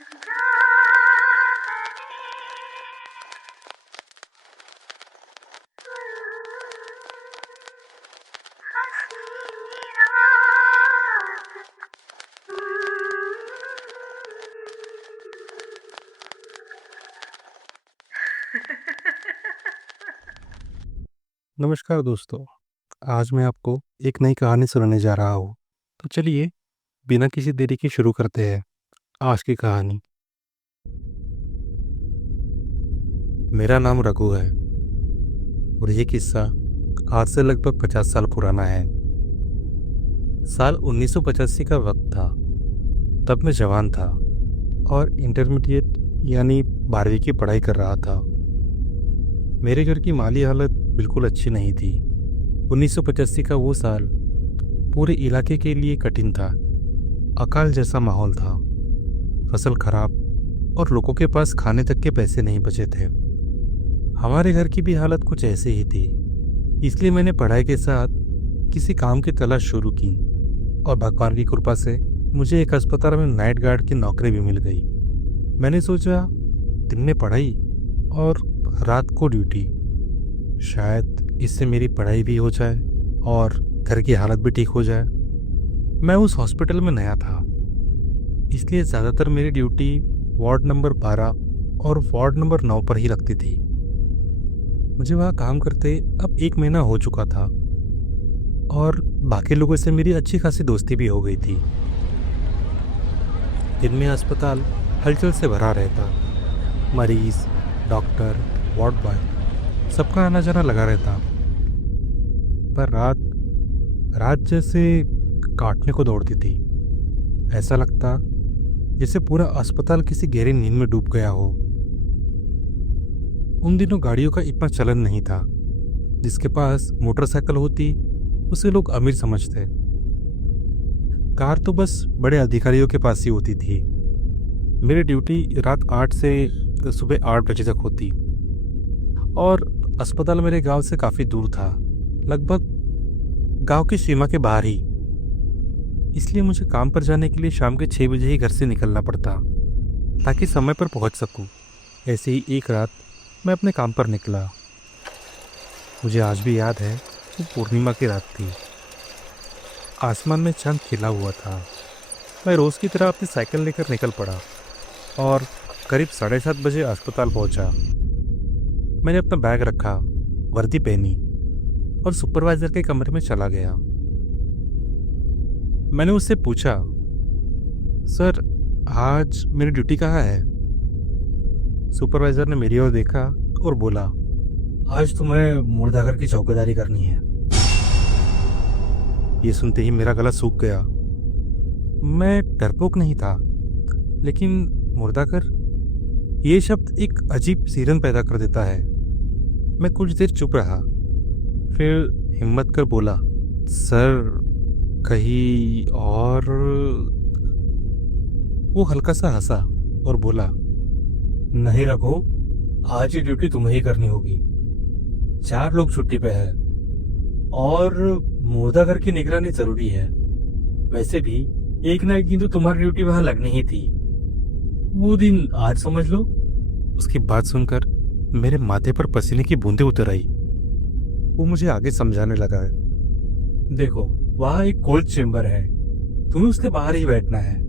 नमस्कार दोस्तों, आज मैं आपको एक नई कहानी सुनाने जा रहा हूँ। तो चलिए, बिना किसी देरी के शुरू करते हैं आज की कहानी। मेरा नाम रघु है और ये किस्सा आज से लगभग 50 साल पुराना है। साल 1985 का वक्त था। तब मैं जवान था और इंटरमीडिएट यानी 12वीं की पढ़ाई कर रहा था। मेरे घर की माली हालत बिल्कुल अच्छी नहीं थी। 1985 का वो साल पूरे इलाके के लिए कठिन था। अकाल जैसा माहौल था, फसल खराब और लोगों के पास खाने तक के पैसे नहीं बचे थे। हमारे घर की भी हालत कुछ ऐसे ही थी। इसलिए मैंने पढ़ाई के साथ किसी काम की तलाश शुरू की और भगवान की कृपा से मुझे एक अस्पताल में नाइट गार्ड की नौकरी भी मिल गई। मैंने सोचा, दिन में पढ़ाई और रात को ड्यूटी, शायद इससे मेरी पढ़ाई भी हो जाए और घर की हालत भी ठीक हो जाए। मैं उस हॉस्पिटल में नया था, इसलिए ज़्यादातर मेरी ड्यूटी वार्ड नंबर 12 और वार्ड नंबर 9 पर ही लगती थी। मुझे वहाँ काम करते अब 1 महीना हो चुका था और बाकी लोगों से मेरी अच्छी खासी दोस्ती भी हो गई थी। दिन में अस्पताल हलचल से भरा रहता। मरीज, डॉक्टर, वार्ड बॉय, सबका आना जाना लगा रहता। पर रात जैसे काटने को दौड़ती थी। ऐसा लगता जैसे पूरा अस्पताल किसी गहरी नींद में डूब गया हो। उन दिनों गाड़ियों का इतना चलन नहीं था। जिसके पास मोटरसाइकिल होती उसे लोग अमीर समझते। कार तो बस बड़े अधिकारियों के पास ही होती थी। मेरी ड्यूटी रात 8 से सुबह 8 बजे तक होती और अस्पताल मेरे गांव से काफ़ी दूर था, लगभग गांव की सीमा के बाहर ही। इसलिए मुझे काम पर जाने के लिए शाम के 6 बजे ही घर से निकलना पड़ता ताकि समय पर पहुंच सकूं। ऐसे ही एक रात मैं अपने काम पर निकला। मुझे आज भी याद है, वो पूर्णिमा की रात थी। आसमान में चांद खिला हुआ था। मैं रोज़ की तरह अपनी साइकिल लेकर निकल पड़ा और करीब 7:30 बजे अस्पताल पहुंचा। मैंने अपना बैग रखा, वर्दी पहनी और सुपरवाइजर के कमरे में चला गया। मैंने उससे पूछा, सर आज मेरी ड्यूटी कहाँ है? सुपरवाइजर ने मेरी ओर देखा और बोला, आज तुम्हें मुर्दाघर की चौकीदारी करनी है। ये सुनते ही मेरा गला सूख गया। मैं डरपोक नहीं था, लेकिन मुर्दाघर, ये शब्द एक अजीब सिरन पैदा कर देता है। मैं कुछ देर चुप रहा, फिर हिम्मत कर बोला, सर कहीं और। वो हल्का सा हंसा और बोला, नहीं रघु, आज ये ड्यूटी तुम्हें ही करनी होगी। 4 लोग छुट्टी पे है और मुर्दाघर की निगरानी जरूरी है। वैसे भी एक ना एक दिन तो तुम्हारी ड्यूटी वहां लगनी ही थी। वो दिन आज समझ लो। उसकी बात सुनकर मेरे माथे पर पसीने की बूंदें उतर आई। वो मुझे आगे समझाने लगा, देखो, वहां एक कोल्ड चेम्बर है, तुम्हें उसके बाहर ही बैठना है।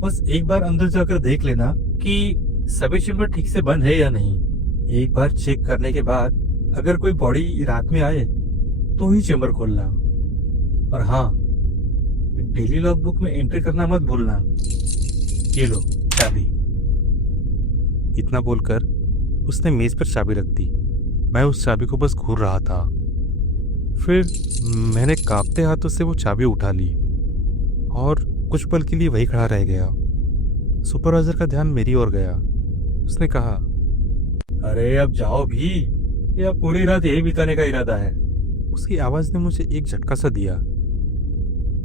बस एक बार अंदर जाकर देख लेना कि सभी चेम्बर ठीक से बंद है या नहीं। एक बार चेक करने के बाद अगर कोई बॉडी रात में आए तो ही चेम्बर खोलना। और हाँ, डेली लॉग बुक में एंट्री करना मत भूलना। ये लो चाबी। इतना बोलकर उसने मेज पर चाबी रख दी। मैं उस चाबी को बस घूर रहा था। फिर मैंने कांपते हाथों से वो चाबी उठा ली और कुछ पल के लिए वही खड़ा रह गया। सुपरवाइजर का ध्यान मेरी ओर गया। उसने कहा, अरे अब जाओ भी, या पूरी रात यही बिताने का इरादा है? उसकी आवाज ने मुझे एक झटका सा दिया।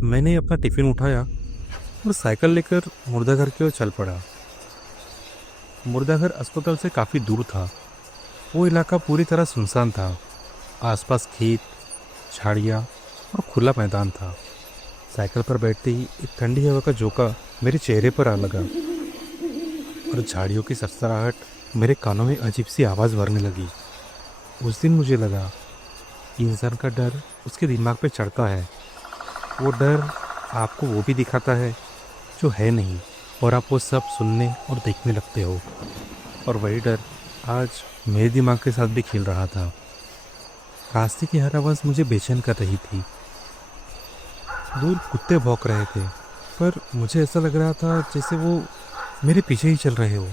मैंने अपना टिफिन उठाया और साइकिल लेकर मुर्दाघर की ओर चल पड़ा। मुर्दाघर अस्पताल से काफ़ी दूर था। वो इलाका पूरी तरह सुनसान था। आसपास खेत, झाड़ियाँ और खुला मैदान था। साइकिल पर बैठते ही एक ठंडी हवा का झोंका मेरे चेहरे पर आ लगा। और झाड़ियों की सरसराहट मेरे कानों में अजीब सी आवाज़ भरने लगी। उस दिन मुझे लगा कि इंसान का डर उसके दिमाग पे चढ़ता है। वो डर आपको वो भी दिखाता है जो है नहीं, और आप वो सब सुनने और देखने लगते हो। और वही डर आज मेरे दिमाग के साथ भी खेल रहा था। रास्ते की हर आवाज़ मुझे बेचैन कर रही थी। दूर कुत्ते भौंक रहे थे, पर मुझे ऐसा लग रहा था जैसे वो मेरे पीछे ही चल रहे हो।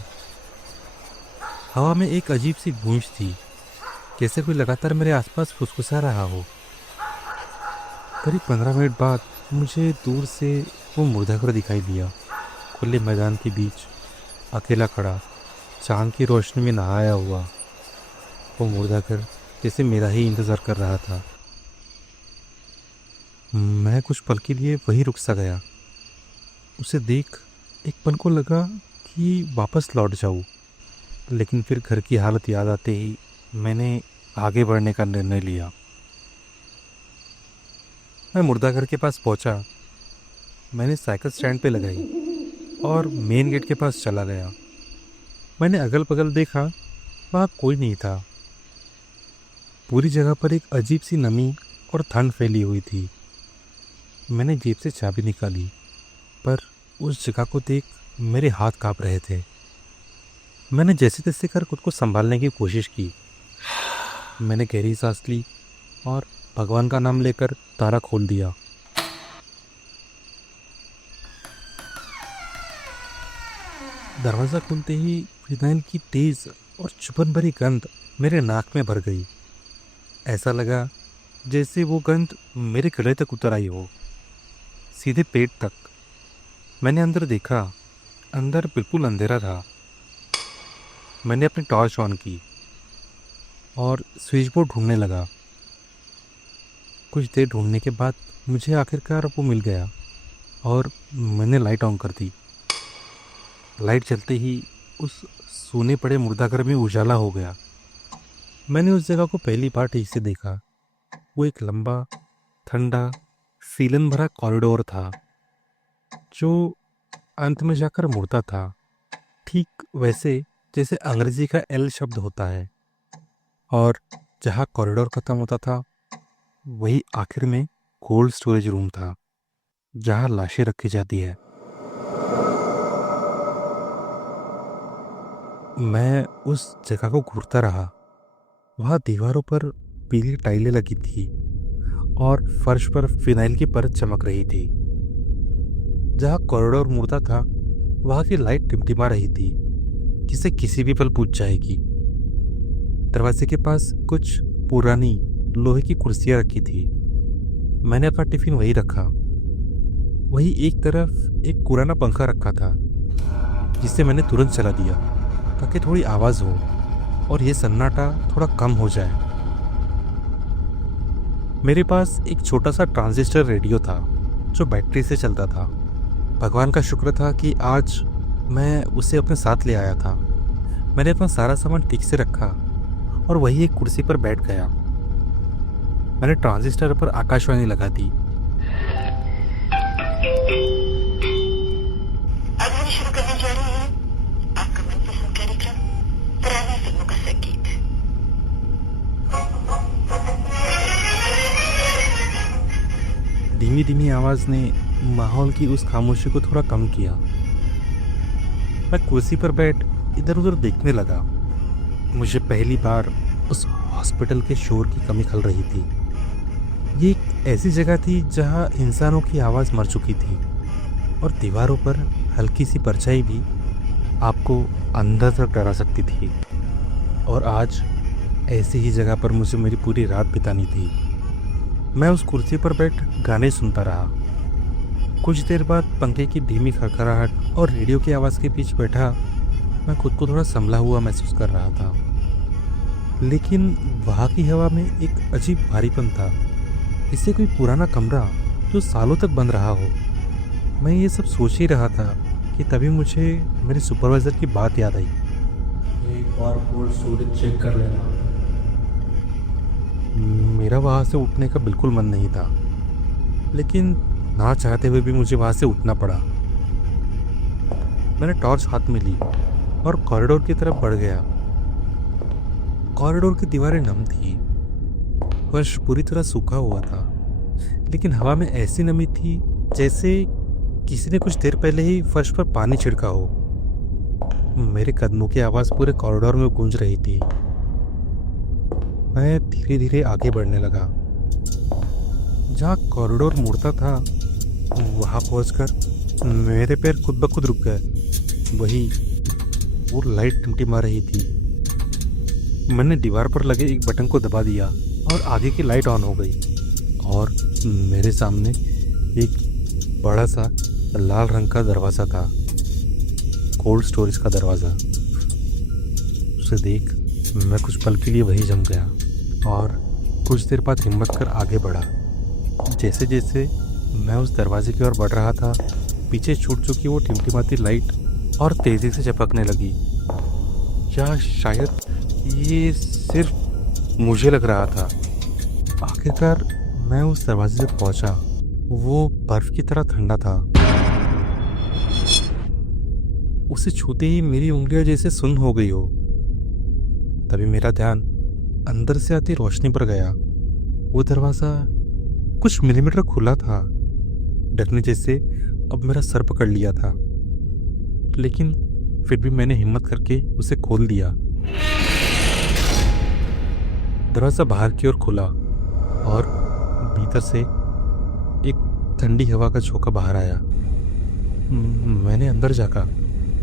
हवा में एक अजीब सी गूंज थी, जैसे कोई लगातार मेरे आसपास फुसफुसा रहा हो। करीब 15 मिनट बाद मुझे दूर से वो मुर्दाघर दिखाई दिया। खुले मैदान के बीच अकेला खड़ा, चांद की रोशनी में नहाया हुआ। वो मुर्दाघर जैसे मेरा ही इंतज़ार कर रहा था। मैं कुछ पल के लिए वहीं रुक सा गया। उसे देख एक पल को लगा कि वापस लौट जाऊं, लेकिन फिर घर की हालत याद आते ही मैंने आगे बढ़ने का निर्णय लिया। मैं मुर्दाघर के पास पहुंचा। मैंने साइकिल स्टैंड पे लगाई और मेन गेट के पास चला गया। मैंने अगल बगल देखा, वहाँ कोई नहीं था। पूरी जगह पर एक अजीब सी नमी और ठंड फैली हुई थी। मैंने जेब से चाबी निकाली, पर उस जगह को देख मेरे हाथ कांप रहे थे। मैंने जैसे तैसे कर खुद को संभालने की कोशिश की। मैंने गहरी सांस ली और भगवान का नाम लेकर ताला खोल दिया। दरवाज़ा खुलते ही फिनाइल की तेज़ और चुभन भरी गंध मेरे नाक में भर गई। ऐसा लगा जैसे वो गंध मेरे गले तक उतर आई हो, सीधे पेट तक। मैंने अंदर देखा। अंदर बिल्कुल अंधेरा था। मैंने अपनी टॉर्च ऑन की और स्विच बोर्ड ढूंढने लगा। कुछ देर ढूंढने के बाद मुझे आखिरकार वो मिल गया और मैंने लाइट ऑन कर दी। लाइट जलते ही उस सूने पड़े मुर्दाघर में उजाला हो गया। मैंने उस जगह को पहली बार ठीक से देखा। वो एक लंबा, ठंडा, सीलन भरा कॉरिडोर था जो अंत में जाकर मुड़ता था, ठीक वैसे जैसे अंग्रेजी का एल शब्द होता है। और जहाँ कॉरिडोर खत्म होता था वही आखिर में कोल्ड स्टोरेज रूम था, जहाँ लाशें रखी जाती है। मैं उस जगह को घूरता रहा। वहाँ दीवारों पर पीली टाइलें लगी थी और फर्श पर फिनाइल की परत चमक रही थी। जहाँ कॉरिडोर मुड़ता था वहाँ की लाइट टिमटिमा रही थी, जिसे किसी भी पल बुझ जाएगी। दरवाजे के पास कुछ पुरानी लोहे की कुर्सियाँ रखी थी। मैंने अपना टिफिन वहीं रखा। वहीं एक तरफ एक पुराना पंखा रखा था, जिसे मैंने तुरंत चला दिया ताकि थोड़ी आवाज़ हो और ये सन्नाटा थोड़ा कम हो जाए। मेरे पास एक छोटा सा ट्रांजिस्टर रेडियो था जो बैटरी से चलता था। भगवान का शुक्र था कि आज मैं उसे अपने साथ ले आया था। मैंने अपना सारा सामान ठीक से रखा और वही एक कुर्सी पर बैठ गया। मैंने ट्रांजिस्टर पर आकाशवाणी लगा दी। अब हम शुरू करने जा रहे हैं आपका मनपसंद कार्यक्रम पुरानी फिल्मों का संगीत। धीमी धीमी आवाज़ ने माहौल की उस खामोशी को थोड़ा कम किया। मैं कुर्सी पर बैठ इधर उधर देखने लगा। मुझे पहली बार उस हॉस्पिटल के शोर की कमी खल रही थी। ये एक ऐसी जगह थी जहाँ इंसानों की आवाज़ मर चुकी थी और दीवारों पर हल्की सी परछाई भी आपको अंदर तक डरा सकती थी। और आज ऐसी ही जगह पर मुझे मेरी पूरी रात बितानी थी। मैं उस कुर्सी पर बैठ गाने सुनता रहा। कुछ देर बाद पंखे की धीमी खड़खड़ाहट और रेडियो की आवाज़ के बीच बैठा मैं खुद को थोड़ा संभला हुआ महसूस कर रहा था। लेकिन वहाँ की हवा में एक अजीब भारीपन था, इससे कोई पुराना कमरा जो सालों तक बंद रहा हो। मैं ये सब सोच ही रहा था कि तभी मुझे मेरे सुपरवाइज़र की बात याद आई। एक बार कोल्ड स्टोरेज चेक कर लेना। मेरा वहाँ से उठने का बिल्कुल मन नहीं था, लेकिन ना चाहते हुए भी मुझे वहाँ से उठना पड़ा। मैंने टॉर्च हाथ में ली और कॉरिडोर की तरफ बढ़ गया। कॉरिडोर की दीवारें नम थी, फर्श पूरी तरह सूखा हुआ था, लेकिन हवा में ऐसी नमी थी जैसे किसी ने कुछ देर पहले ही फर्श पर पानी छिड़का हो। मेरे कदमों की आवाज पूरे कॉरिडोर में गूंज रही थी। मैं धीरे धीरे आगे बढ़ने लगा। जहाँ कॉरिडोर मुड़ता था वहां पहुंचकर मेरे पैर खुद ब खुद रुक गए। वही वो लाइट टिमटिमा रही थी। मैंने दीवार पर लगे एक बटन को दबा दिया और आगे की लाइट ऑन हो गई और मेरे सामने एक बड़ा सा लाल रंग का दरवाज़ा था, कोल्ड स्टोरेज का दरवाज़ा। उसे देख मैं कुछ पल के लिए वहीं जम गया और कुछ देर बाद हिम्मत कर आगे बढ़ा। जैसे जैसे मैं उस दरवाजे की ओर बढ़ रहा था, पीछे छूट चुकी वो टिमटिमाती लाइट और तेज़ी से झपकने लगी। या शायद ये सिर्फ मुझे लग रहा था। आखिरकार मैं उस दरवाजे से पहुंचा। वो बर्फ की तरह ठंडा था। उसे छूते ही मेरी उंगलियां जैसे सुन्न हो गई हो। तभी मेरा ध्यान अंदर से आती रोशनी पर गया। वो दरवाजा कुछ मिलीमीटर खुला था। डरने जैसे अब मेरा सर पकड़ लिया था, लेकिन फिर भी मैंने हिम्मत करके उसे खोल दिया। दरवाजा बाहर की ओर खुला और भीतर से एक ठंडी हवा का झोंका बाहर आया। मैंने अंदर झांका।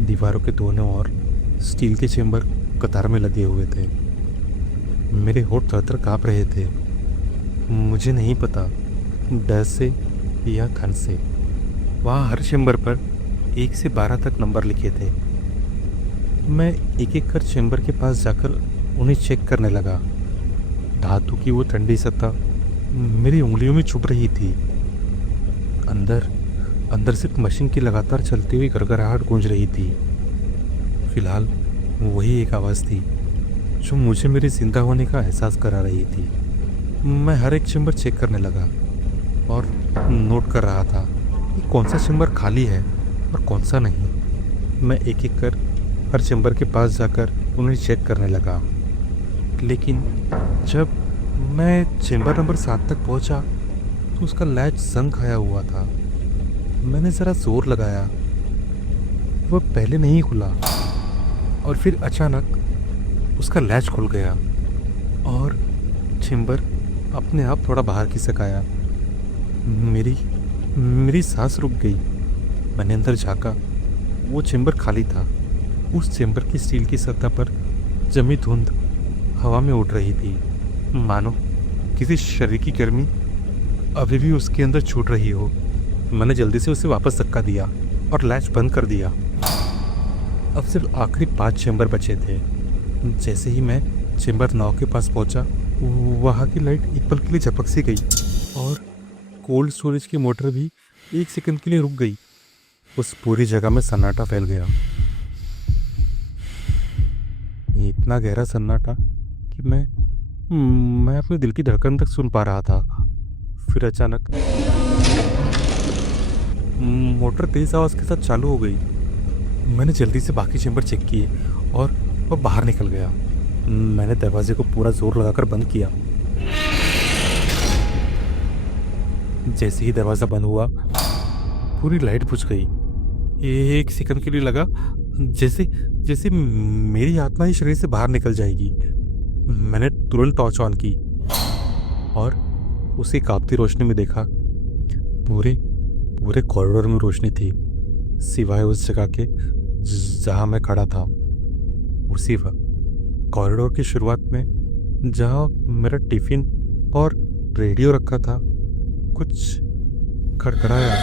दीवारों के दोनों ओर स्टील के चेम्बर कतार में लगे हुए थे। मेरे होठ थरथर कांप रहे थे। मुझे नहीं पता डर से या ठंड से। वहाँ हर चेम्बर पर 1 से 12 तक नंबर लिखे थे। मैं एक एक कर चेम्बर के पास जाकर उन्हें चेक करने लगा। धातु की वो ठंडी सतह मेरी उंगलियों में चुभ रही थी। अंदर सिर्फ मशीन की लगातार चलती हुई गड़गड़ाहट गूंज रही थी। फिलहाल वही एक आवाज़ थी जो मुझे मेरे जिंदा होने का एहसास करा रही थी। मैं हर एक चेम्बर चेक करने लगा और नोट कर रहा था कि कौन सा चेम्बर खाली है और कौन सा नहीं। मैं एक एक कर हर चेम्बर के पास जाकर उन्हें चेक करने लगा, लेकिन जब मैं चेम्बर नंबर 7 तक पहुंचा तो उसका लैच जंग खाया हुआ था। मैंने ज़रा जोर लगाया, वह पहले नहीं खुला और फिर अचानक उसका लैच खुल गया और चेम्बर अपने आप थोड़ा बाहर खिसक आया। मेरी सांस रुक गई। मैंने अंदर झांका। वो चेम्बर खाली था। उस चेम्बर की स्टील की सतह पर जमी धुंध हवा में उड़ रही थी, मानो किसी शरीर की गर्मी अभी भी उसके अंदर छूट रही हो। मैंने जल्दी से उसे वापस धक्का दिया और लैच बंद कर दिया। अब सिर्फ आखिरी 5 चेम्बर बचे थे। जैसे ही मैं चेम्बर 9 के पास पहुंचा, वहाँ की लाइट एक पल के लिए झपक सी गई और कोल्ड स्टोरेज की मोटर भी 1 सेकंड के लिए रुक गई। उस पूरी जगह में सन्नाटा फैल गया। इतना गहरा सन्नाटा कि मैं अपने दिल की धड़कन तक सुन पा रहा था। फिर अचानक मोटर तेज आवाज के साथ चालू हो गई। मैंने जल्दी से बाकी चेम्बर चेक किए और वह बाहर निकल गया। मैंने दरवाजे को पूरा जोर लगाकर बंद किया। जैसे ही दरवाजा बंद हुआ, पूरी लाइट बुझ गई। 1 सेकंड के लिए लगा जैसे मेरी आत्मा ही शरीर से बाहर निकल जाएगी। मैंने तुरंत टॉर्च ऑन की और उसी कांपती रोशनी में देखा। पूरे कॉरिडोर में रोशनी थी, सिवाय उस जगह के जहां मैं खड़ा था। उसी वक्त कॉरिडोर की शुरुआत में जहां मेरा टिफिन और रेडियो रखा था, कुछ खड़खड़ाया,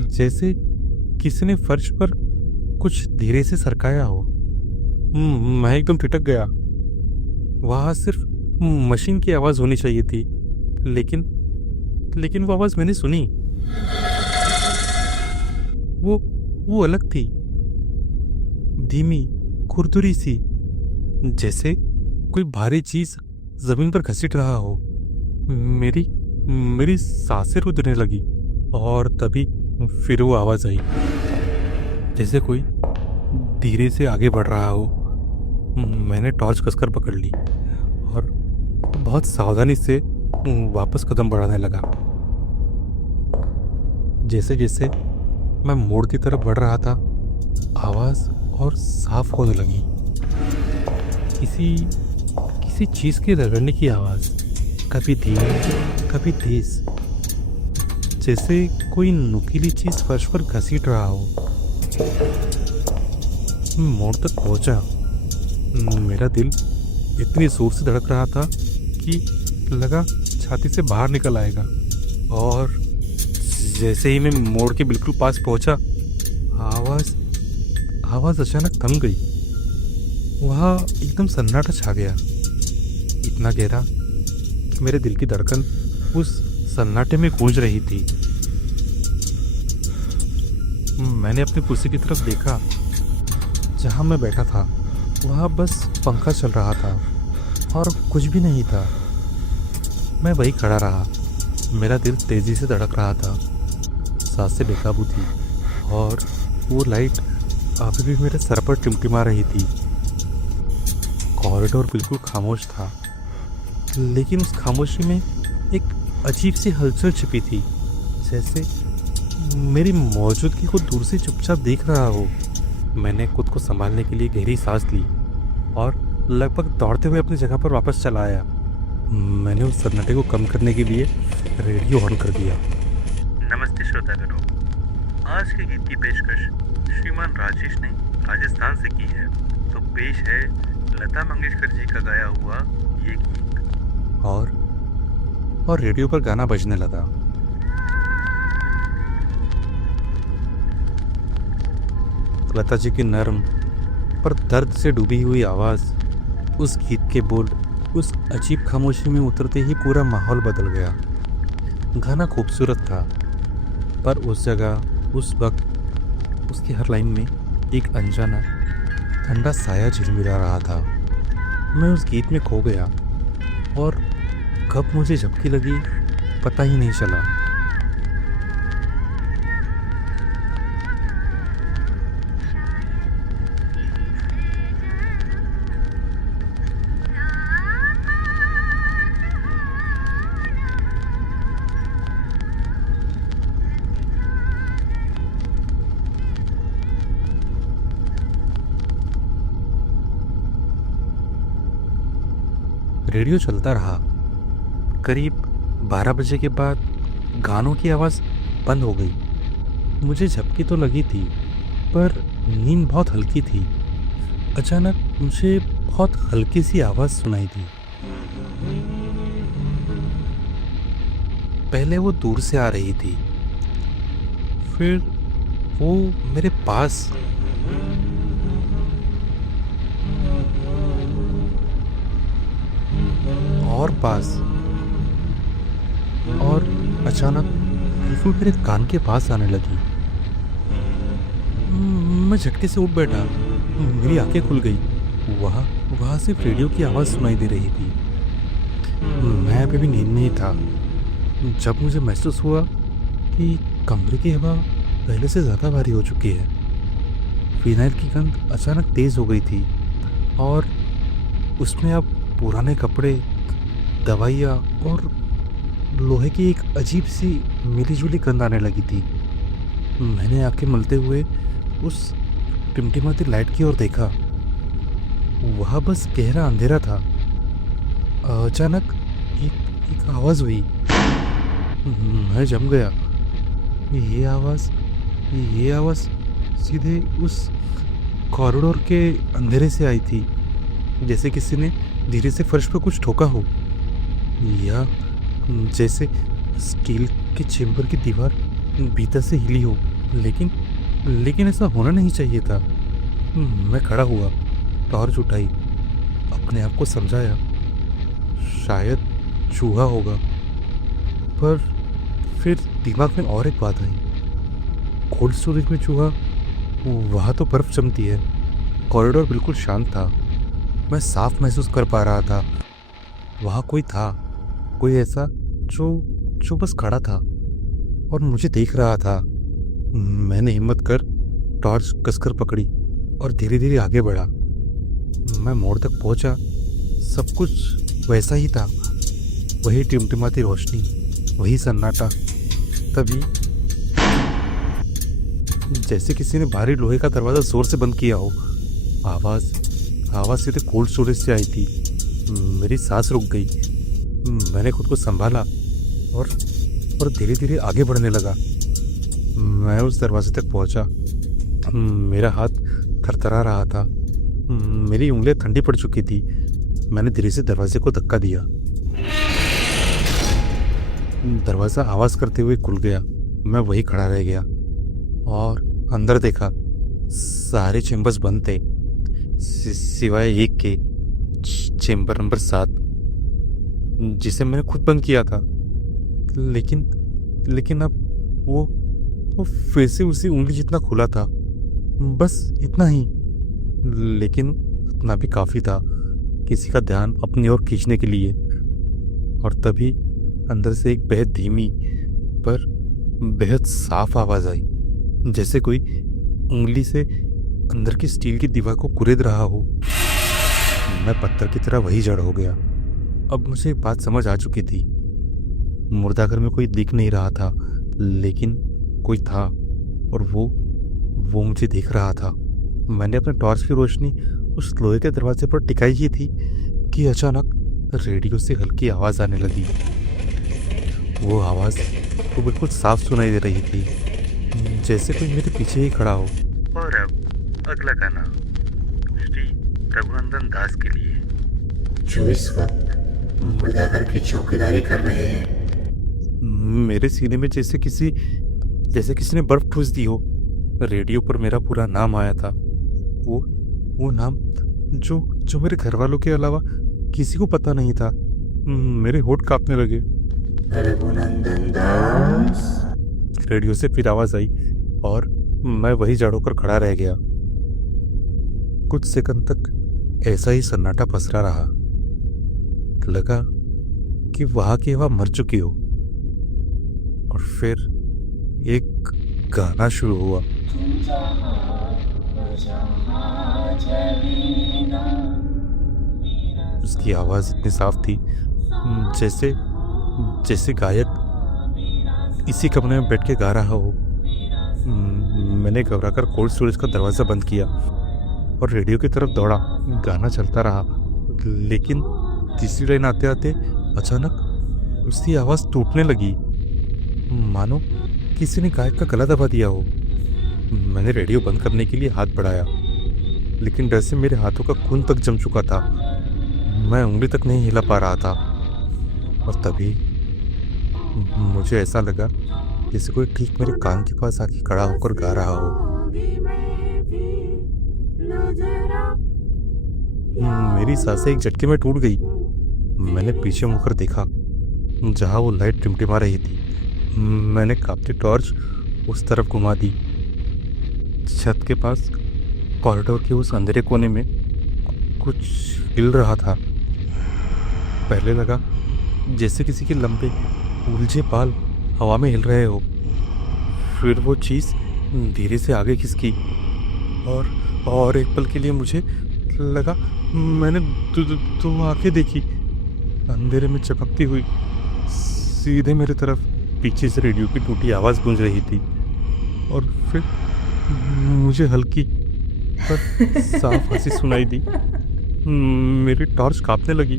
जैसे किसी ने फर्श पर कुछ धीरे से सरकाया हो। मैं एकदम ठिठक गया। वहां सिर्फ मशीन की आवाज होनी चाहिए थी, लेकिन वो आवाज मैंने सुनी। वो अलग थी, धीमी, खुरदुरी सी, जैसे कोई भारी चीज जमीन पर घसीट रहा हो। मेरी सांसें रुकने लगी और तभी फिर वो आवाज आई, जैसे कोई धीरे से आगे बढ़ रहा हो। मैंने टॉर्च कसकर पकड़ ली और बहुत सावधानी से वापस कदम बढ़ाने लगा। जैसे जैसे मैं मोड़ की तरफ बढ़ रहा था, आवाज़ और साफ होने लगी। किसी किसी चीज़ के रगड़ने की आवाज़, कभी धीमी कभी तेज, जैसे कोई नुकीली चीज़ फर्श पर घसीट रहा हो। मोड़ तक पहुंचा। मेरा दिल इतनी जोर से धड़क रहा था कि लगा छाती से बाहर निकल आएगा। और जैसे ही मैं मोड़ के बिल्कुल पास पहुंचा, आवाज़ अचानक थम गई। वहाँ एकदम सन्नाटा छा गया, इतना गहरा कि मेरे दिल की धड़कन उस सन्नाटे में गूंज रही थी। मैंने अपनी कुर्सी की तरफ देखा जहाँ मैं बैठा था। वहाँ बस पंखा चल रहा था और कुछ भी नहीं था। मैं वहीं खड़ा रहा। मेरा दिल तेज़ी से धड़क रहा था, सांसें बेकाबू थी और वो लाइट अभी भी मेरे सर पर टिमटिमा रही थी। कॉरिडोर बिल्कुल खामोश था, लेकिन उस खामोशी में एक अजीब सी हलचल छिपी थी, जैसे मेरी मौजूदगी को दूर से चुपचाप देख रहा हो। मैंने खुद को संभालने के लिए गहरी सांस ली और लगभग दौड़ते हुए अपनी जगह पर वापस चला आया। मैंने उस सन्नाटे को कम करने के लिए रेडियो ऑन कर दिया। नमस्ते श्रोतागणों, आज के गीत की पेशकश श्रीमान राजेश ने राजस्थान से की है। तो पेश है लता मंगेशकर जी का गाया हुआ ये गीत। और रेडियो पर गाना बजने लगा। लता जी की नरम पर दर्द से डूबी हुई आवाज़, उस गीत के बोल उस अजीब खामोशी में उतरते ही पूरा माहौल बदल गया। गाना खूबसूरत था, पर उस जगह उस वक्त उसकी हर लाइन में एक अनजाना ठंडा साया झिलमिला रहा था। मैं उस गीत में खो गया और कब मुझे झपकी लगी पता ही नहीं चला। रेडियो चलता रहा। करीब 12 बजे के बाद गानों की आवाज़ बंद हो गई। मुझे झपकी तो लगी थी, पर नींद बहुत हल्की थी। अचानक मुझे बहुत हल्की सी आवाज़ सुनाई दी। पहले वो दूर से आ रही थी, फिर वो मेरे पास, और पास, और अचानक बिल्कुल मेरे कान के पास आने लगी। मैं झटके से उठ बैठा, मेरी आंखें खुल गई। वहाँ सिर्फ रेडियो की आवाज़ सुनाई दे रही थी। मैं अभी भी नींद में ही था जब मुझे महसूस हुआ कि कमरे की हवा पहले से ज़्यादा भारी हो चुकी है। फिनाइल की गंध अचानक तेज़ हो गई थी और उसमें अब पुराने कपड़े, दवाइयाँ और लोहे की एक अजीब सी मिलीजुली गंध आने लगी थी। मैंने आंखें मलते हुए उस टिमटिमाती लाइट की ओर देखा। वहाँ बस गहरा अंधेरा था। अचानक एक आवाज़ हुई। मैं जम गया। ये आवाज़ सीधे उस कॉरिडोर के अंधेरे से आई थी, जैसे किसी ने धीरे से फर्श पर कुछ ठोका हो, या जैसे स्टील के चेम्बर की दीवार भीतर से हिली हो। लेकिन ऐसा होना नहीं चाहिए था। मैं खड़ा हुआ, टॉर्च उठाई, अपने आप को समझाया शायद चूहा होगा। पर फिर दिमाग में और एक बात आई, कोल्ड स्टोरेज में चूहा, वहाँ तो बर्फ़ जमती है। कॉरिडोर बिल्कुल शांत था। मैं साफ महसूस कर पा रहा था वहाँ कोई था, कोई ऐसा जो बस खड़ा था और मुझे देख रहा था। मैंने हिम्मत कर टॉर्च कसकर पकड़ी और धीरे धीरे आगे बढ़ा। मैं मोड़ तक पहुंचा। सब कुछ वैसा ही था, वही टिमटिमाती रोशनी, वही सन्नाटा। तभी जैसे किसी ने भारी लोहे का दरवाजा जोर से बंद किया हो। आवाज आवाज सीधे कोल्ड स्टोरेज से आई थी। मेरी सांस रुक गई। मैंने खुद को संभाला और धीरे धीरे आगे बढ़ने लगा। मैं उस दरवाजे तक पहुंचा। मेरा हाथ थरथरा रहा था, मेरी उंगलियां ठंडी पड़ चुकी थी। मैंने धीरे से दरवाजे को धक्का दिया। दरवाजा आवाज करते हुए खुल गया। मैं वही खड़ा रह गया और अंदर देखा। सारे चेम्बर्स बंद थे सिवाय एक के, चेम्बर नंबर 7, जिसे मैंने खुद बंद किया था। लेकिन अब वो फिर से उसी उंगली जितना खुला था, बस इतना ही। लेकिन उतना भी काफी था किसी का ध्यान अपनी ओर खींचने के लिए। और तभी अंदर से एक बेहद धीमी पर बेहद साफ आवाज आई, जैसे कोई उंगली से अंदर की स्टील की दीवार को कुरेद रहा हो। मैं पत्थर की तरह वही जड़ हो गया। अब मुझे एक बात समझ आ चुकी थी। मुर्दाघर में कोई दिख नहीं रहा था, लेकिन कोई था और वो मुझे देख रहा था। मैंने अपने टॉर्च की रोशनी उस लोहे के दरवाजे पर टिकाई ही थी कि अचानक रेडियो से हल्की आवाज आने लगी। वो आवाज तो बिल्कुल साफ सुनाई दे रही थी, जैसे कोई मेरे पीछे ही खड़ा हो। और अब अगला गाना श्री रघुनंदन दास के लिए, जो इस वक्त मुर्दाघर की चौकीदारी कर रहे हैं। मेरे सीने में जैसे किसी ने बर्फ ठूस दी हो। रेडियो पर मेरा पूरा नाम आया था, वो नाम जो मेरे घर वालों के अलावा किसी को पता नहीं था। मेरे होठ कांपने लगे। रघुनंदन दास। रेडियो से फिर आवाज आई और मैं वही जड़ होकर खड़ा रह गया। कुछ सेकंड तक ऐसा ही सन्नाटा पसरा रहा। लगा कि वहां की हवा मर चुकी हो। और फिर एक गाना शुरू हुआ। उसकी आवाज इतनी साफ थी, जैसे गायक इसी कमरे में बैठ के गा रहा हो। मैंने घबराकर कोल्ड स्टोरेज का दरवाजा बंद किया और रेडियो की तरफ दौड़ा। गाना चलता रहा, लेकिन तीसरी लाइन आते आते अचानक उसकी आवाज टूटने लगी, मानो किसी ने गायक का गला दबा दिया हो। मैंने रेडियो बंद करने के लिए हाथ बढ़ाया, लेकिन डर से मेरे हाथों का खून तक जम चुका था। मैं उंगली तक नहीं हिला पा रहा था। और तभी मुझे ऐसा लगा जैसे कोई ठीक मेरे कान के पास आके खड़ा होकर गा रहा हो। मेरी सांसें एक झटके में टूट गई। मैंने पीछे मुड़कर देखा, जहां वो लाइट टिमटिमा रही थी। मैंने कांपती टॉर्च उस तरफ घुमा दी। छत के पास कॉरिडोर के उस अंधेरे कोने में कुछ हिल रहा था। पहले लगा जैसे किसी के लंबे उलझे बाल हवा में हिल रहे हो। फिर वो चीज़ धीरे से आगे खिसकी और एक पल के लिए मुझे लगा मैंने दो आंखें देखी, अंधेरे में चमकती हुई, सीधे मेरे तरफ। पीछे से रेडियो की टूटी आवाज़ गूंज रही थी और फिर मुझे हल्की पर साफ हंसी सुनाई दी। मेरी टॉर्च कांपने लगी।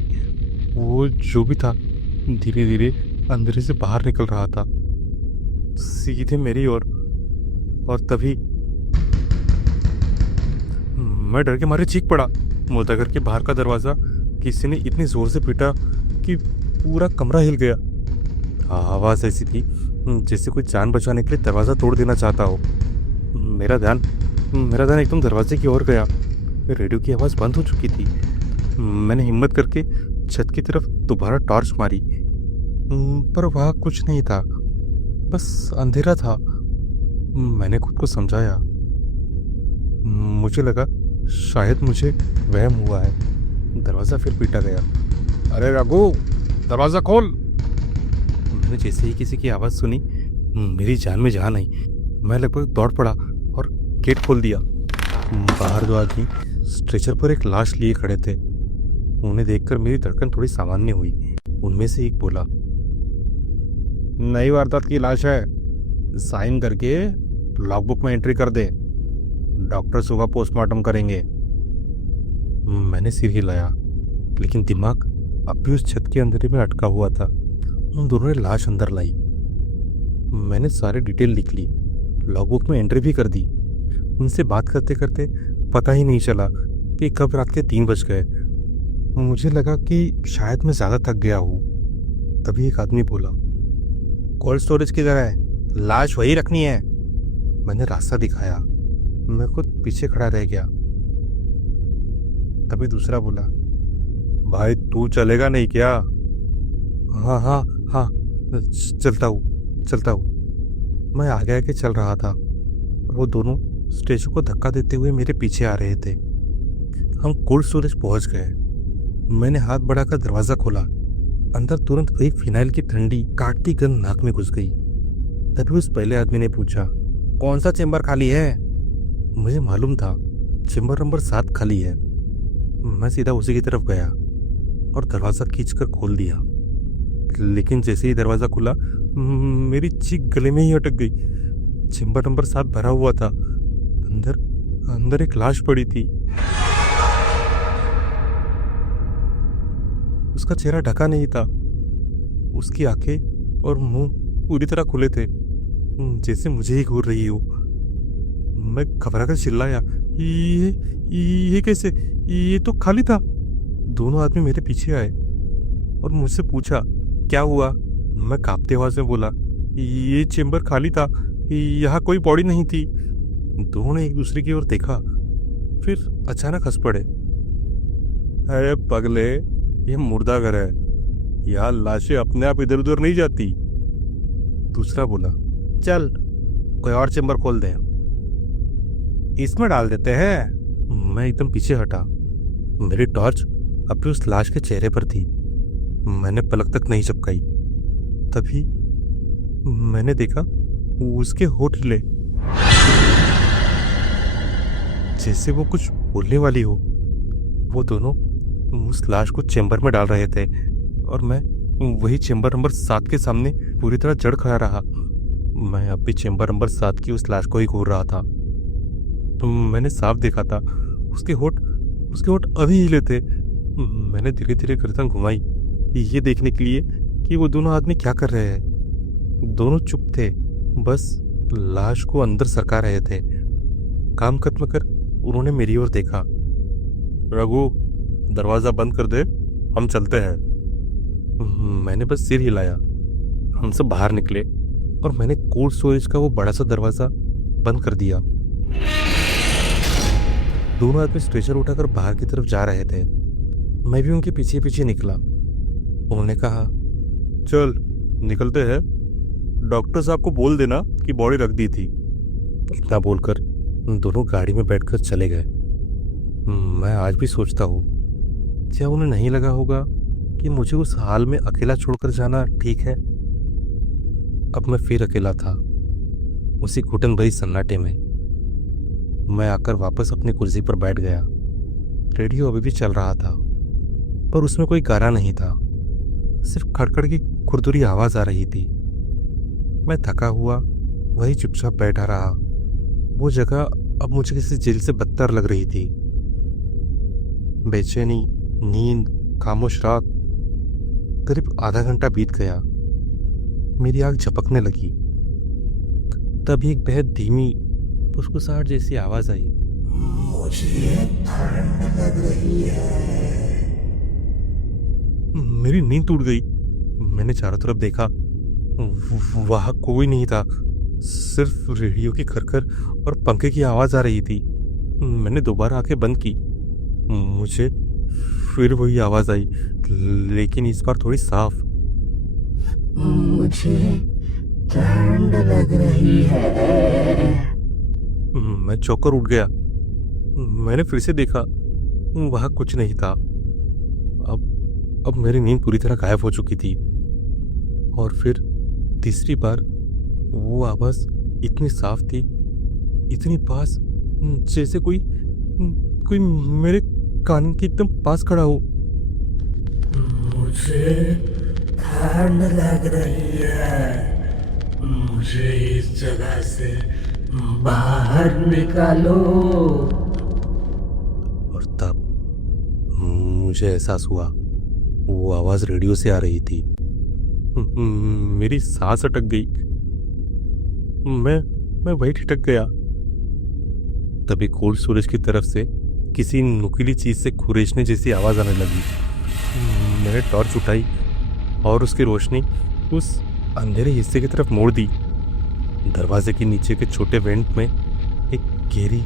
वो जो भी था धीरे धीरे अंधेरे से बाहर निकल रहा था, सीधे मेरी ओर। और तभी मैं डर के मारे चीख पड़ा। मुर्दाघर के बाहर का दरवाजा किसी ने इतनी जोर से पीटा कि पूरा कमरा हिल गया। आवाज़ ऐसी थी जैसे कोई जान बचाने के लिए दरवाज़ा तोड़ देना चाहता हो। मेरा ध्यान एकदम दरवाजे की ओर गया। रेडियो की आवाज़ बंद हो चुकी थी। मैंने हिम्मत करके छत की तरफ दोबारा टॉर्च मारी, पर वहाँ कुछ नहीं था, बस अंधेरा था। मैंने खुद को समझाया। मुझे लगा शायद मुझे वहम हुआ है। दरवाज़ा फिर पीटा गया। अरे रघु, दरवाज़ा खोल। मैंने जैसे ही किसी की आवाज़ सुनी, मेरी जान में जान आई। मैं लगभग दौड़ पड़ा और गेट खोल दिया। बाहर दो आदमी स्ट्रेचर पर एक लाश लिए खड़े थे। उन्हें देखकर मेरी धड़कन थोड़ी सामान्य हुई। उनमें से एक बोला, नई वारदात की लाश है, साइन करके लॉगबुक में एंट्री कर दे, डॉक्टर सुबह पोस्टमार्टम करेंगे। मैंने सिर हिलाया, लेकिन दिमाग अब भी उस छत के अंधेरे में अटका हुआ था। उन दोनों ने लाश अंदर लाई। मैंने सारे डिटेल लिख ली, लॉगबुक में एंट्री भी कर दी। उनसे बात करते करते पता ही नहीं चला कि कब रात के 3 बज गए। मुझे लगा कि शायद मैं ज़्यादा थक गया हूँ। तभी एक आदमी बोला, कोल्ड स्टोरेज किधर है, लाश वही रखनी है। मैंने रास्ता दिखाया। मैं खुद पीछे खड़ा रह गया। तभी दूसरा बोला, भाई तू चलेगा नहीं क्या? हाँ हाँ हाँ, चलता हूँ। मैं आगे आगे चल रहा था। वो दोनों स्टेशन को धक्का देते हुए मेरे पीछे आ रहे थे। हम कोल्ड स्टोरेज पहुंच गए। मैंने हाथ बढ़ाकर दरवाज़ा खोला। अंदर तुरंत वही फिनाइल की ठंडी काटती गंध नाक में घुस गई। तभी उस पहले आदमी ने पूछा, कौन सा चेंबर खाली है? मुझे मालूम था चेंबर नंबर 7 खाली है। मैं सीधा उसी की तरफ गया और दरवाज़ा खींचकर खोल दिया। लेकिन जैसे ही दरवाज़ा खुला, मेरी चीख गले में ही अटक गई। चेंबर नंबर 7 भरा हुआ था। अंदर एक लाश पड़ी थी। उसका चेहरा ढका नहीं था। उसकी आंखें और मुंह पूरी तरह खुले थे, जैसे मुझे ही घूर रही हो। मैं घबराकर चिल्लाया, ये कैसे? ये तो खाली था। दोनों आदमी मेरे पीछे आए और मुझसे पूछा, क्या हुआ? मैं कांपते आवाज में बोला, ये चेंबर खाली था, यहाँ कोई बॉडी नहीं थी। दोनों ने एक दूसरे की ओर देखा, फिर अचानक हंस पड़े। अरे पगले, ये मुर्दा घर है, यहाँ लाशें अपने आप इधर उधर नहीं जाती। दूसरा बोला, चल कोई और चेंबर खोल दे, इसमें डाल देते हैं। मैं एकदम पीछे हटा। मेरी टॉर्च अब भी उस लाश के चेहरे पर थी। मैंने पलक तक नहीं झपकाई। तभी मैंने देखा उसके होठ हिले, जैसे वो कुछ बोलने वाली हो। वो दोनों उस लाश को चेंबर में डाल रहे थे और मैं वही चेंबर नंबर 7 के सामने पूरी तरह जड़ खड़ा रहा। मैं अब भी चेंबर नंबर 7 की उस लाश को ही घूर रहा था। मैंने साफ देखा था, उसके होठ अभी हिले थे। मैंने धीरे धीरे गर्दन घुमाई, ये देखने के लिए कि वो दोनों आदमी क्या कर रहे हैं। दोनों चुप थे, बस लाश को अंदर सरका रहे थे। काम खत्म कर उन्होंने मेरी ओर देखा। रघु, दरवाजा बंद कर दे, हम चलते हैं। मैंने बस सिर हिलाया। हम सब बाहर निकले और मैंने कोल्ड स्टोरेज का वो बड़ा सा दरवाजा बंद कर दिया। दोनों आदमी स्ट्रेचर उठाकर बाहर की तरफ जा रहे थे। मैं भी उनके पीछे पीछे निकला। उन्होंने कहा, चल निकलते हैं, डॉक्टर साहब को बोल देना कि बॉडी रख दी थी। इतना बोलकर दोनों गाड़ी में बैठकर चले गए। मैं आज भी सोचता हूँ, क्या उन्हें नहीं लगा होगा कि मुझे उस हाल में अकेला छोड़कर जाना ठीक है? अब मैं फिर अकेला था, उसी घुटन भरी सन्नाटे में। मैं आकर वापस अपनी कुर्सी पर बैठ गया। रेडियो अभी भी चल रहा था, पर उसमें कोई गाना नहीं था, सिर्फ खड़खड़ की खुरदुरी आवाज आ रही थी। मैं थका हुआ वही चुपचाप बैठा रहा। वो जगह अब मुझे किसी जेल से बदतर लग रही थी। बेचैनी, नींद, खामोश रात। करीब आधा घंटा बीत गया। मेरी आंख झपकने लगी। तभी एक बेहद धीमी फुसफुसाहट जैसी आवाज आई, मुझे ठंड लग रही है। मेरी नींद टूट गई। मैंने चारों तरफ देखा, वहां कोई नहीं था, सिर्फ रेडियो की खरखर और पंखे की आवाज आ रही थी। मैंने दोबारा आंखें बंद की। मुझे फिर वही आवाज आई, लेकिन इस बार थोड़ी साफ। मुझे ठंड लग रही है। मैं चौंक कर उठ गया। मैंने फिर से देखा, वहां कुछ नहीं था। अब मेरी नींद पूरी तरह गायब हो चुकी थी। और फिर तीसरी बार वो आवाज इतनी साफ थी, इतनी पास, जैसे कोई कोई मेरे कान के एकदम पास खड़ा हो। मुझे ठंड लग रही है, मुझे इस जगह से बाहर निकालो। और तब मुझे एहसास हुआ वो आवाज रेडियो से आ रही थी। मेरी सांस अटक गई। मैं वही ठिठक गया। तभी कोल्ड स्टोरेज की तरफ से किसी नुकीली चीज से खुरेचने जैसी आवाज आने लगी। मैंने टॉर्च उठाई और उसकी रोशनी उस अंधेरे हिस्से की तरफ मोड़ दी। दरवाजे के नीचे के छोटे वेंट में एक गहरी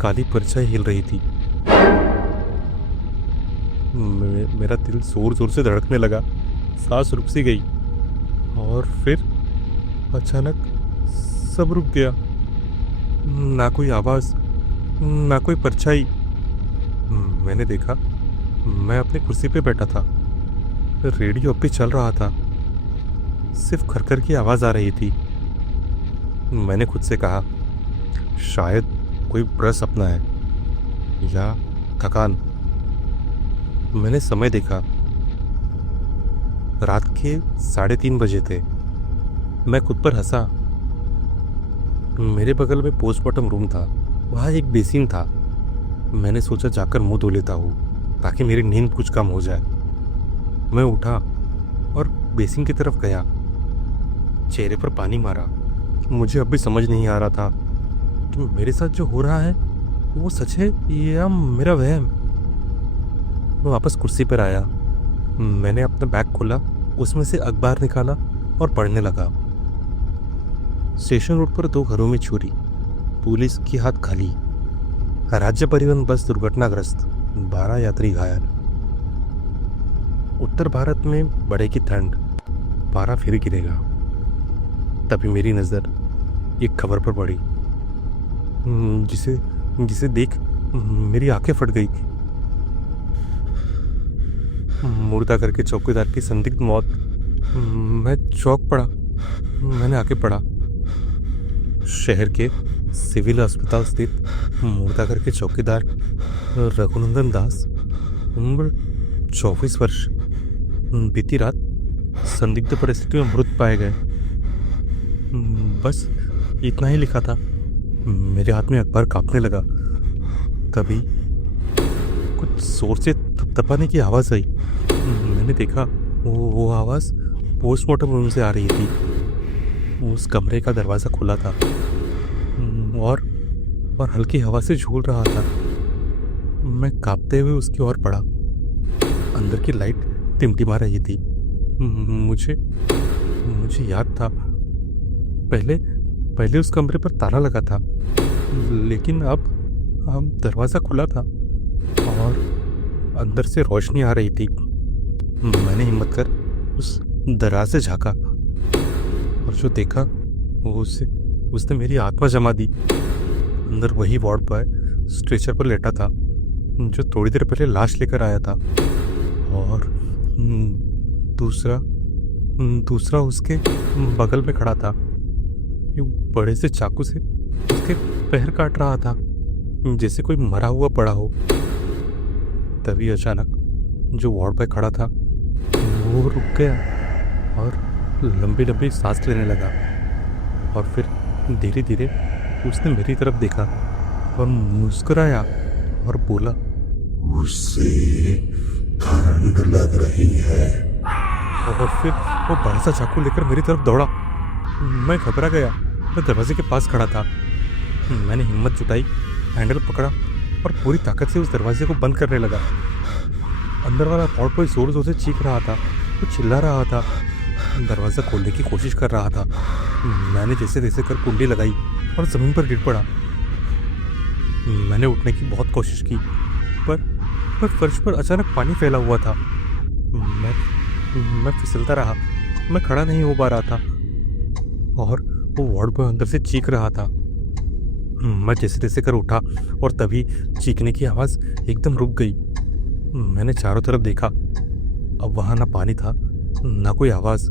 काली परछाई हिल रही थी। मेरा दिल जोर जोर से धड़कने लगा, सांस रुक सी गई और फिर अचानक सब रुक गया। ना कोई आवाज, ना कोई परछाई। मैंने देखा मैं अपनी कुर्सी पे बैठा था। रेडियो अब भी चल रहा था, सिर्फ खरखर की आवाज आ रही थी। मैंने खुद से कहा शायद कोई बुरा सपना है या थकान। मैंने समय देखा, रात के 3:30 बजे थे। मैं खुद पर हंसा। मेरे बगल में पोस्टमार्टम रूम था, वहाँ एक बेसिन था। मैंने सोचा जाकर मुंह धो लेता हूँ ताकि मेरी नींद कुछ कम हो जाए। मैं उठा और बेसिन की तरफ गया, चेहरे पर पानी मारा। मुझे अब भी समझ नहीं आ रहा था कि मेरे साथ जो हो रहा है वो सच है या मेरा वहम। मैं वापस कुर्सी पर आया। मैंने अपना बैग खोला, उसमें से अखबार निकाला और पढ़ने लगा। स्टेशन रोड पर 2 घरों में चोरी, पुलिस की हाथ खाली, राज्य परिवहन बस दुर्घटनाग्रस्त, 12 यात्री घायल। उत्तर भारत में बढ़ेगी ठंड, पारा फिर गिरेगा। तभी मेरी नज़र एक खबर पर पड़ी जिसे देख मेरी आंखें फट गई। मुर्दा घर के चौकीदार की संदिग्ध मौत। मैं चौंक पड़ा। मैंने आगे पढ़ा, शहर के सिविल अस्पताल स्थित मुर्दा घर के चौकीदार रघुनंदन दास, उम्र 24 वर्ष, बीती रात संदिग्ध परिस्थिति में मृत पाए गए। बस इतना ही लिखा था। मेरे हाथ में अखबार कांपने लगा। तभी कुछ जोर से थपथपाने की आवाज़ आई। मैंने देखा वो आवाज़ पोस्टमार्टम रूम से आ रही थी। उस कमरे का दरवाज़ा खुला था और हल्की हवा से झूल रहा था। मैं कांपते हुए उसकी ओर पड़ा। अंदर की लाइट टिमटिमा रही थी। मुझे याद था पहले उस कमरे पर ताला लगा था, लेकिन अब दरवाज़ा खुला था और अंदर से रोशनी आ रही थी। मैंने हिम्मत कर उस दराज से झांका और जो देखा वो उसने मेरी आत्मा जमा दी। अंदर वही वार्ड बॉय स्ट्रेचर पर लेटा था जो थोड़ी देर पहले लाश लेकर आया था, और दूसरा उसके बगल में खड़ा था। बड़े से चाकू से उसके पैर काट रहा था जैसे कोई मरा हुआ पड़ा हो। तभी अचानक जो वार्ड बॉय खड़ा था वो रुक गया और लंबी लंबी सांस लेने लगा, और फिर धीरे धीरे उसने मेरी तरफ देखा और मुस्कुराया और बोला, उसे ठंड लग रही है। और फिर वो बड़ा सा चाकू लेकर मेरी तरफ दौड़ा। मैं घबरा गया। मैं दरवाजे के पास खड़ा था। मैंने हिम्मत जुटाई, हैंडल पकड़ा और पूरी ताकत से उस दरवाजे को बंद करने लगा। अंदर वाला वार्ड बॉय जोर जोर से चीख रहा था, वो चिल्ला रहा था, दरवाज़ा खोलने की कोशिश कर रहा था। मैंने जैसे तैसे कर कुंडी लगाई और ज़मीन पर गिर पड़ा। मैंने उठने की बहुत कोशिश की, पर फर्श पर अचानक पानी फैला हुआ था। मैं फिसलता रहा। मैं खड़ा नहीं हो पा रहा था और वो वार्ड बॉय अंदर से चीख रहा था। मैं जैसे तैसे कर उठा और तभी चीखने की आवाज़ एकदम रुक गई। मैंने चारों तरफ देखा। अब वहाँ ना पानी था, ना कोई आवाज़।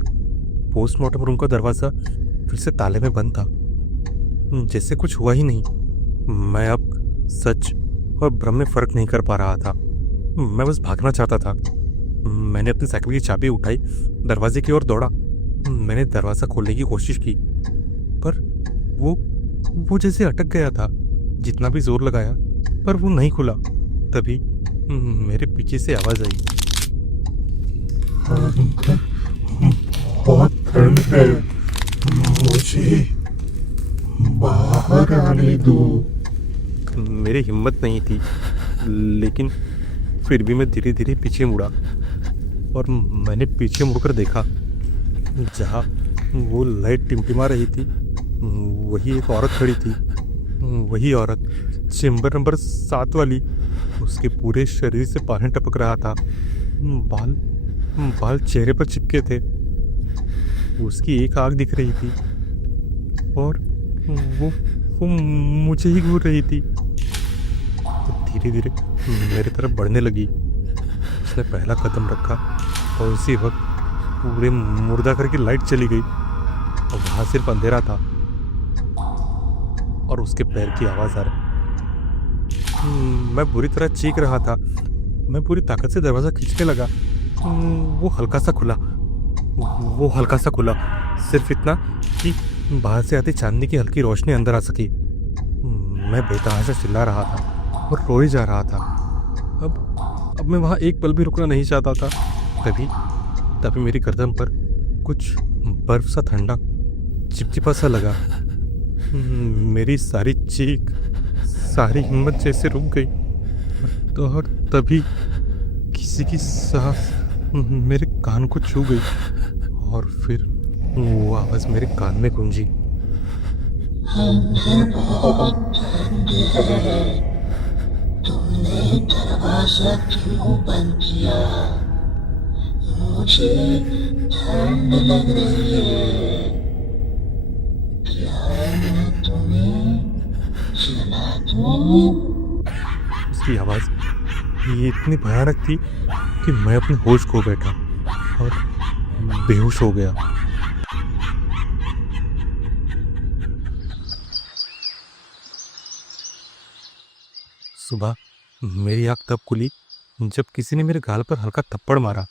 पोस्टमार्टम रूम का दरवाज़ा फिर से ताले में बंद था, जैसे कुछ हुआ ही नहीं। मैं अब सच और भ्रम में फर्क नहीं कर पा रहा था। मैं बस भागना चाहता था। मैंने अपनी साइकिल की चाबी उठाई, दरवाजे की ओर दौड़ा। मैंने दरवाज़ा खोलने की कोशिश की, पर वो जैसे अटक गया था। जितना भी जोर लगाया पर वो नहीं खुला। तभी मेरे पीछे से आवाज़ आई। बहुत ठंड है, मुझे बाहर आने दो। मेरी हिम्मत नहीं थी, लेकिन फिर भी मैं धीरे धीरे पीछे मुड़ा और मैंने पीछे मुड़कर देखा। जहाँ वो लाइट टिमटिमा रही थी, वही एक औरत खड़ी थी। वही औरत, चेम्बर नंबर 7 वाली। उसके पूरे शरीर से पानी टपक रहा था। बाल बाल चेहरे पर चिपके थे। उसकी एक आँख दिख रही थी और वो मुझे ही घूर रही थी। धीरे धीरे मेरी तरफ बढ़ने लगी। उसने पहला कदम रखा और उसी वक्त पूरे मुर्दा घर की लाइट चली गई और वहां सिर्फ अंधेरा था और उसके पैर की आवाज आ रही। मैं बुरी तरह चीख रहा था। मैं पूरी ताकत से दरवाजा खींचने लगा। वो हल्का सा खुला, सिर्फ इतना कि बाहर से आती चांदनी की हल्की रोशनी अंदर आ सकी। मैं बेतहाशा चिल्ला रहा था और रो ही जा रहा था। अब मैं वहाँ एक पल भी रुकना नहीं चाहता था। तभी मेरी गर्दन पर कुछ बर्फ सा ठंडा चिपचिपा सा लगा। मेरी सारी चीख, सारी हिम्मत जैसे रुक गई। और तभी किसी की सांस मेरे कान को छू गई और फिर वो आवाज मेरे कान में गूंजी। अंदर बहुत ठंड है, तुमने दरवाजा क्यों बंद किया? मुझे ठंड लग रही है। क्या मैं तुम्हें जला दूं? उसकी आवाज ये इतनी भयानक थी कि मैं अपने होश खो बैठा और बेहोश हो गया। सुबह मेरी आँख तब खुली जब किसी ने मेरे गाल पर हल्का थप्पड़ मारा।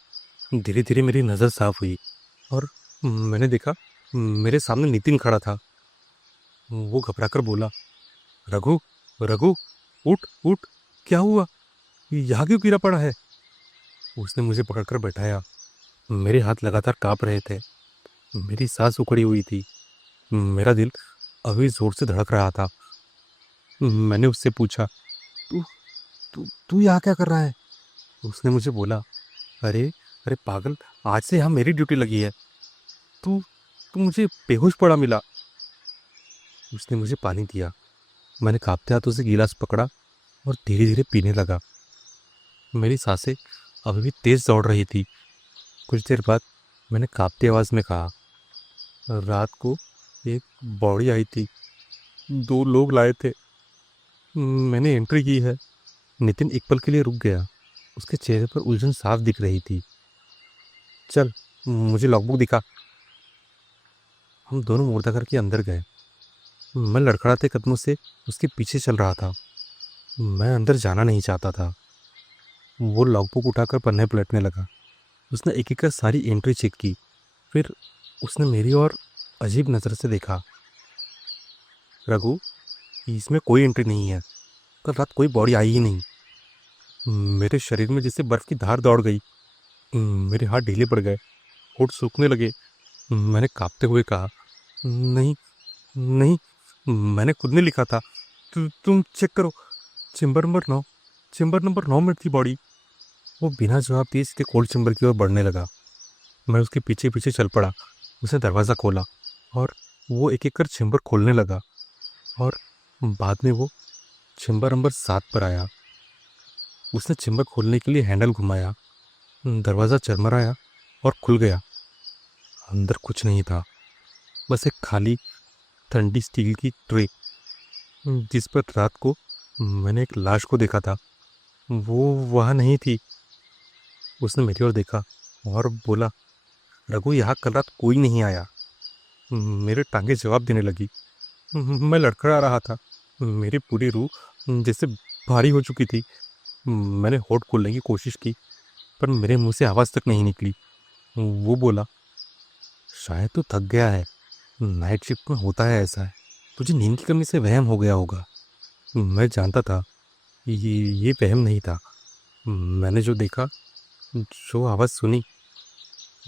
धीरे धीरे मेरी नज़र साफ हुई और मैंने देखा मेरे सामने नितिन खड़ा था। वो घबराकर बोला, रघु रघु, उठ उठ, क्या हुआ? यहाँ क्यों गिरा पड़ा है? उसने मुझे पकड़कर बैठाया। मेरे हाथ लगातार कांप रहे थे। मेरी सांस उखड़ी हुई थी। मेरा दिल अभी जोर से धड़क रहा था। मैंने उससे पूछा, तू तू तू यहाँ क्या कर रहा है? उसने मुझे बोला, अरे अरे पागल, आज से यहाँ मेरी ड्यूटी लगी है। तू तू मुझे बेहोश पड़ा मिला। उसने मुझे पानी दिया। मैंने कांपते हाथों से गिलास पकड़ा और धीरे धीरे पीने लगा। मेरी सांसें अभी भी तेज दौड़ रही थी। कुछ देर बाद मैंने कांपती आवाज़ में कहा, रात को एक बॉडी आई थी, 2 लोग लाए थे, मैंने एंट्री की है। नितिन एक पल के लिए रुक गया। उसके चेहरे पर उलझन साफ दिख रही थी। चल, मुझे लॉगबुक दिखा। हम दोनों मुर्दाघर के अंदर गए। मैं लड़खड़ाते कदमों से उसके पीछे चल रहा था। मैं अंदर जाना नहीं चाहता था। वो लॉगबुक उठाकर पन्ने पलटने लगा। उसने एक एक कर सारी एंट्री चेक की। फिर उसने मेरी ओर अजीब नज़र से देखा। रघु, इसमें कोई एंट्री नहीं है। कल रात कोई बॉडी आई ही नहीं। मेरे शरीर में जैसे बर्फ की धार दौड़ गई। मेरे हाथ ढीले पड़ गए, होठ सूखने लगे। मैंने कांपते हुए कहा, नहीं नहीं, मैंने खुद ने लिखा था। तुम चेक करो, चेंबर नंबर 9 में थी बॉडी। वो बिना जवाब दिए सीधे कोल्ड चेंबर की ओर बढ़ने लगा। मैं उसके पीछे पीछे चल पड़ा। उसने दरवाज़ा खोला और वो एक एक कर चेंबर खोलने लगा और बाद में वो चेंबर नंबर 7 पर आया। उसने चेंबर खोलने के लिए हैंडल घुमाया। दरवाज़ा चरमराया और खुल गया। अंदर कुछ नहीं था, बस एक खाली ठंडी स्टील की ट्रे, जिस पर रात को मैंने एक लाश को देखा था, वो वहाँ नहीं थी। उसने मेरी ओर देखा और बोला, रघु, यहाँ कल रात कोई नहीं आया। मेरे टांगे जवाब देने लगी। मैं लड़खड़ा रहा था। मेरी पूरी रूह जैसे भारी हो चुकी थी। मैंने होठ खोलने की कोशिश की, पर मेरे मुंह से आवाज़ तक नहीं निकली। वो बोला, शायद तू थक गया है, नाइट शिफ्ट में होता है ऐसा है, तुझे नींद की कमी से वहम हो गया होगा। मैं जानता था ये वहम नहीं था। मैंने जो देखा, जो आवाज़ सुनी,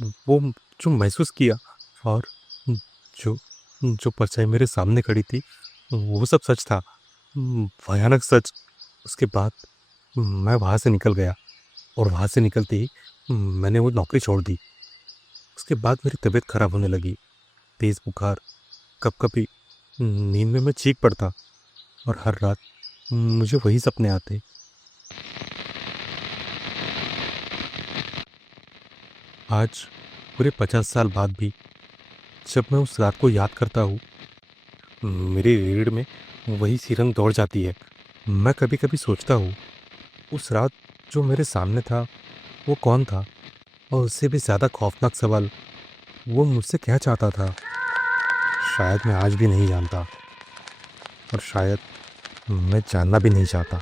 वो जो महसूस किया, और जो जो परछाई मेरे सामने खड़ी थी, वो सब सच था। भयानक सच। उसके बाद मैं वहाँ से निकल गया, और वहाँ से निकलते ही मैंने वो नौकरी छोड़ दी। उसके बाद मेरी तबीयत खराब होने लगी, तेज़ बुखार, कभी-कभी नींद में मैं चीख पड़ता, और हर रात मुझे वही सपने आते। आज पूरे 50 साल बाद भी जब मैं उस रात को याद करता हूँ, मेरी रीढ़ में वही सिरंग दौड़ जाती है। मैं कभी-कभी सोचता हूँ, उस रात जो मेरे सामने था, वो कौन था? और उससे भी ज़्यादा खौफनाक सवाल, वो मुझसे क्या चाहता था? शायद मैं आज भी नहीं जानता, और शायद मैं जानना भी नहीं चाहता।